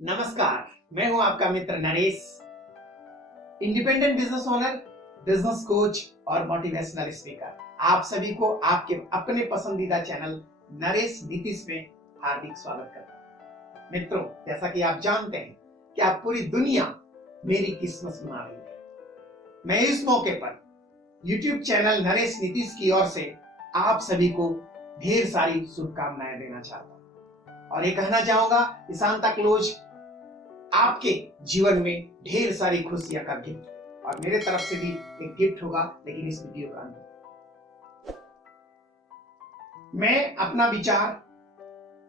नमस्कार, मैं हूं आपका मित्र Naresh, independent business owner, business coach और मोटिवेशनल स्पीकर। आप सभी को आपके अपने पसंदीदा चैनल नरेश नीतीश में हार्दिक स्वागत करता हूं। मित्रों, जैसा कि आप जानते हैं कि आप पूरी दुनिया मेरी क्रिसमस मना रही है। मैं इस मौके पर YouTube चैनल नरेश नीतीश की ओर से आप सभी को ढेर सारी शुभकामनाएं देना चाहता हूं और ये कहना चाहूंगा कि सांता क्लॉज आपके जीवन में ढेर सारी खुशियां का गिफ्ट और मेरे तरफ से भी एक गिफ्ट होगा, लेकिन इस वीडियो का अंत। मैं अपना विचार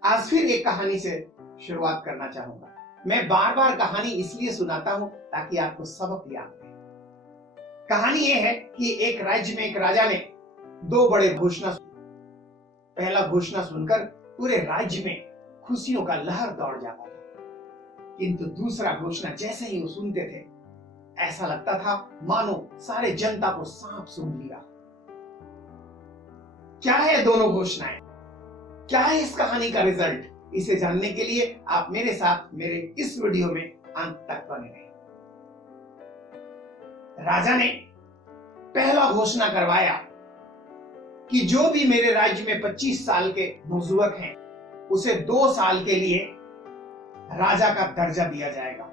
आज फिर एक कहानी से शुरुआत करना चाहूंगा। मैं बार बार कहानी इसलिए सुनाता हूं ताकि आपको सबक याद रहे। कहानी यह है कि एक राज्य में एक राजा ने दो बड़े घोषणा सुनी। पहला घोषणा सुनकर पूरे राज्य में खुशियों का लहर दौड़ जाता था, किंतु दूसरा घोषणा जैसे ही वो सुनते थे ऐसा लगता था मानो सारे जनता को सांप सूंघ लिया। क्या है दोनों घोषणाएं, क्या है इस कहानी का रिजल्ट, इसे जानने के लिए आप मेरे साथ मेरे इस वीडियो में अंत तक बने रहें। राजा ने पहला घोषणा करवाया कि जो भी मेरे राज्य में 25 साल के नौजुवक हैं उसे 2 साल के लिए राजा का दर्जा दिया जाएगा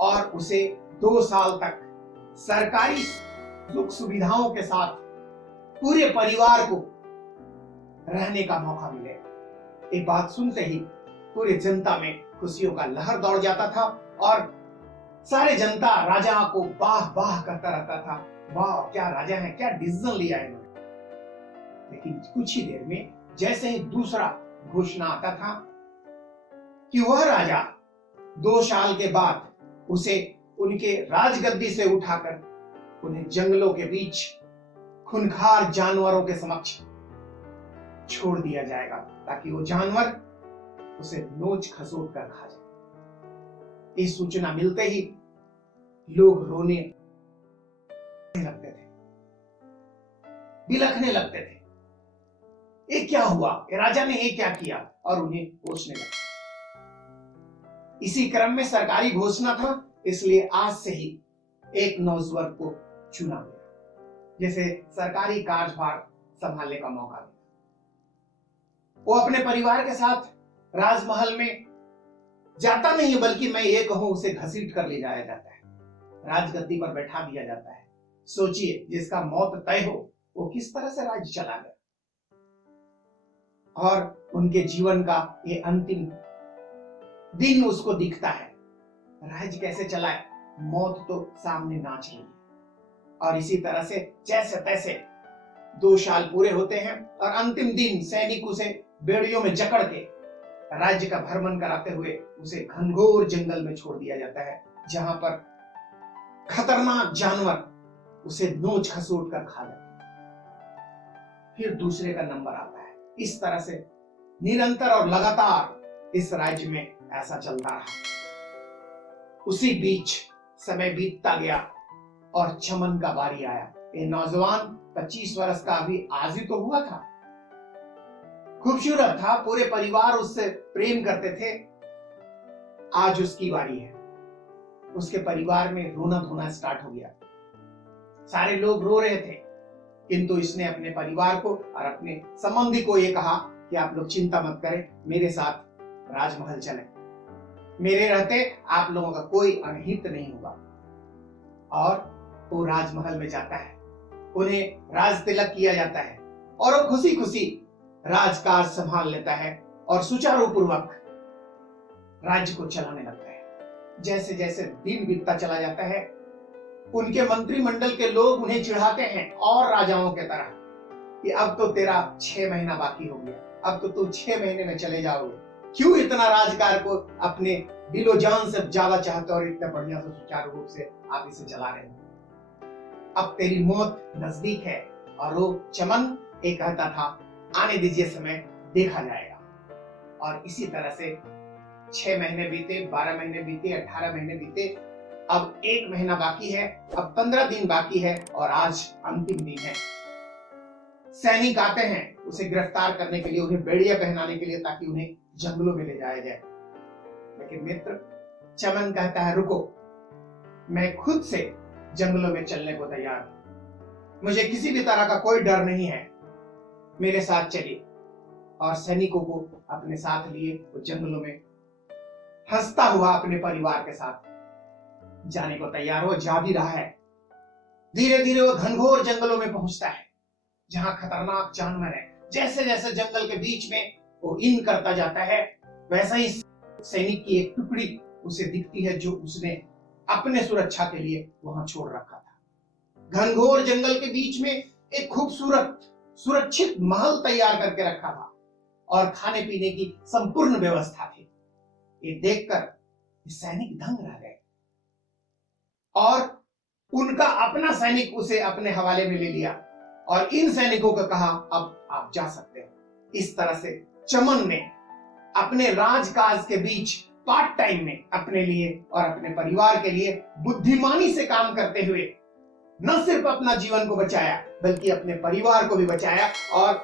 और उसे 2 साल तक सरकारी सुख सुविधाओं के साथ पूरे परिवार को रहने का मौका मिलेगा। ये बात सुनते ही पूरी जनता में खुशियों का लहर दौड़ जाता था और सारे जनता राजा को वाह वाह करता रहता था। वाह, क्या राजा है, क्या डिसीजन लिया है इन्होंने। लेकिन कुछ ही देर में जैसे ही दूसरा घोषणा आता था कि वह राजा 2 साल के बाद उसे उनके राजगद्दी से उठाकर उन्हें जंगलों के बीच खूंखार जानवरों के समक्ष छोड़ दिया जाएगा ताकि वो जानवर उसे नोच खसोट कर खा जाए। इस सूचना मिलते ही लोग रोने लगते थे, बिलखने लगते थे। ये क्या हुआ, राजा ने ये क्या किया, और उन्हें पूछने लगे। इसी क्रम में सरकारी घोषणा था, इसलिए आज से ही एक नौजवान को चुना गया जैसे सरकारी कार्यभार संभालने का मौका मिला। वो अपने परिवार के साथ राजमहल में जाता नहीं है, बल्कि मैं ये कहूं उसे घसीट कर ले जाया जाता है, राजगद्दी पर बैठा दिया जाता है। सोचिए, जिसका मौत तय हो वो किस तरह से राज्य चला गया और उनके जीवन का ये अंतिम दिन उसको दिखता है। राज्य कैसे चलाए, मौत तो सामने नाच रही है। और इसी तरह से जैसे तैसे 2 साल पूरे होते हैं और अंतिम दिन सैनिक उसे बेड़ियों में जकड़ के राज्य का भ्रमण कराते हुए उसे घनघोर जंगल में छोड़ दिया जाता है, जहां पर खतरनाक जानवर उसे नोच खसोट कर खा जाते हैं। फिर दूसरे का नंबर आता है। इस तरह से निरंतर और लगातार इस राज्य में ऐसा चलता रहा। उसी बीच समय बीतता गया और चमन का बारी आया। ये नौजवान 25 वर्ष का अभी आज ही तो हुआ था, खूबसूरत था, पूरे परिवार उससे प्रेम करते थे। आज उसकी बारी है। उसके परिवार में रोना धोना स्टार्ट हो गया। सारे लोग रो रहे थे, किंतु इसने अपने परिवार को और अपने संबंधी को ये कहा कि आप लोग चिंता मत करें, मेरे साथ राजमहल चलें, मेरे रहते आप लोगों का कोई अनहित नहीं होगा। और वो राजमहल में जाता है, उन्हें राज तिलक किया जाता है और वो खुशी खुशी राजकाज संभाल लेता है और सुचारू पूर्वक राज्य को चलाने लगता है। जैसे जैसे दिन बीतता चला जाता है, उनके मंत्रिमंडल के लोग उन्हें चिढ़ाते हैं और राजाओं के तरह कि अब तो तेरा 6 महीना बाकी हो गया, अब तो तू 6 महीने में चले जाओगे, क्यों इतना राजकार को अपने दिलो जान से ज्यादा चाहते और इतना बढ़िया से सुचारू रूप से आप इसे चला रहे हो। अब तेरी मौत नजदीक है। और वो चमन एक कहता था, आने दीजिए, समय देखा जाएगा। और इसी तरह से 6 महीने बीते, 12 महीने बीते, 18 महीने बीते, अब 1 महीना बाकी है, अब 15 दिन बाकी है और आज अंतिम दिन है। सैनिक आते हैं उसे गिरफ्तार करने के लिए, उन्हें बेड़िया पहनाने के लिए, ताकि उन्हें जंगलों में ले जाया जाए। लेकिन मित्र, चमन कहता है रुको, मैं खुद से जंगलों में चलने को तैयार हूं, मुझे किसी भी तरह का कोई डर नहीं है, मेरे साथ चलिए। और सैनिकों को अपने साथ लिए वो जंगलों में हंसता हुआ अपने परिवार के साथ जाने को तैयार हो, जा भी रहा है। धीरे धीरे वो घनघोर जंगलों में पहुंचता है जहां खतरनाक जानवर है। जैसे जैसे जंगल के बीच में वो इन करता जाता है, वैसा ही सैनिक की एक टुकड़ी उसे दिखती है जो उसने अपने सुरक्षा के लिए वहां छोड़ रखा था। घनघोर जंगल के बीच में एक खूबसूरत सुरक्षित महल तैयार करके रखा था और खाने पीने की संपूर्ण व्यवस्था थी। ये देखकर सैनिक दंग रह गए और उनका अपना सैनिक उसे अपने हवाले में ले लिया और इन सैनिकों को कहा, अब आप जा सकते हो। इस तरह से चमन ने अपने राजकाज के बीच पार्ट टाइम में अपने लिए और अपने परिवार के लिए बुद्धिमानी से काम करते हुए न सिर्फ अपना जीवन को बचाया बल्कि अपने परिवार को भी बचाया और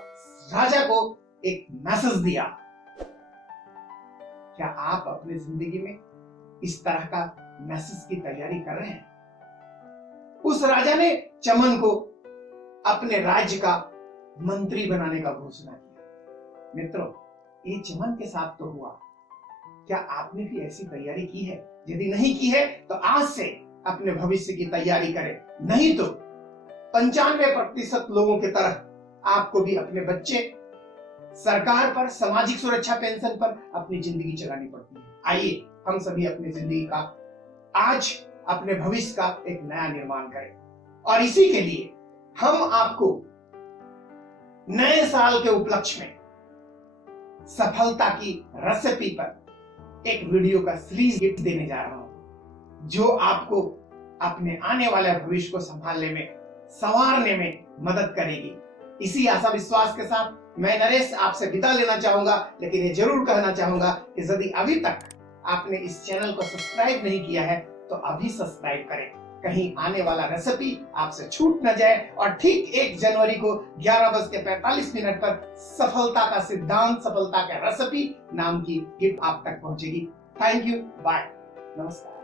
राजा को एक मैसेज दिया। क्या आप अपनी जिंदगी में इस तरह का मैसेज की तैयारी कर रहे हैं? उस राजा ने चमन को अपने राज्य का मंत्री बनाने का घोषणा किया। मित्रों, ये चमन के साथ तो हुआ, क्या आपने भी ऐसी तैयारी की है? यदि नहीं की है तो आज से अपने भविष्य की तैयारी करें, नहीं तो 95% लोगों की तरह आपको भी अपने बच्चे, सरकार पर, सामाजिक सुरक्षा पेंशन पर अपनी जिंदगी चलानी पड़ती है। आइए हम सभी अपनी जिंदगी का आज अपने भविष्य का एक नया निर्माण करें और इसी के लिए हम आपको नए साल के उपलक्ष्य में सफलता की रेसिपी पर एक वीडियो का सीरीज गिफ्ट देने जा रहा हूं जो आपको अपने आने वाले भविष्य को संभालने में, संवारने में मदद करेगी। इसी आशा विश्वास के साथ मैं नरेश आपसे विदा लेना चाहूंगा, लेकिन ये जरूर कहना चाहूंगा कि यदि अभी तक आपने इस चैनल को सब्सक्राइब नहीं किया है तो अभी सब्सक्राइब करें, कहीं आने वाला रेसिपी आपसे छूट न जाए। और ठीक 1 जनवरी को 11:45 पर सफलता का सिद्धांत, सफलता का रेसिपी नाम की गिफ्ट आप तक पहुंचेगी। थैंक यू, बाय, नमस्कार।